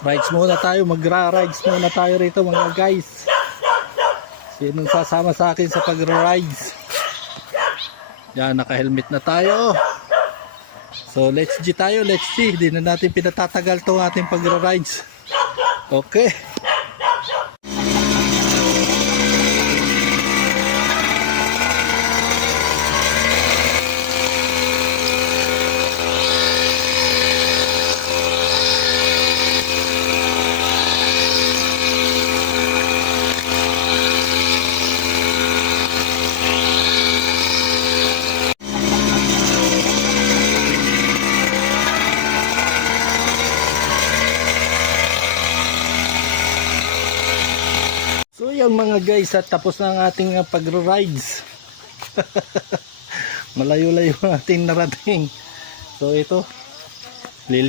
Rides muna tayo, magra-rides muna tayo rito mga guys. Sinong sasama sa akin sa pagra-rides? Yan, naka-helmet na tayo. So let's G tayo, let's G. Hindi na natin pinatatagal itong ating pagra-rides. Okay. So yung mga guys, at tapos na ang ating pag-rides. Malayo-layo ang ating narating. So ito, lilin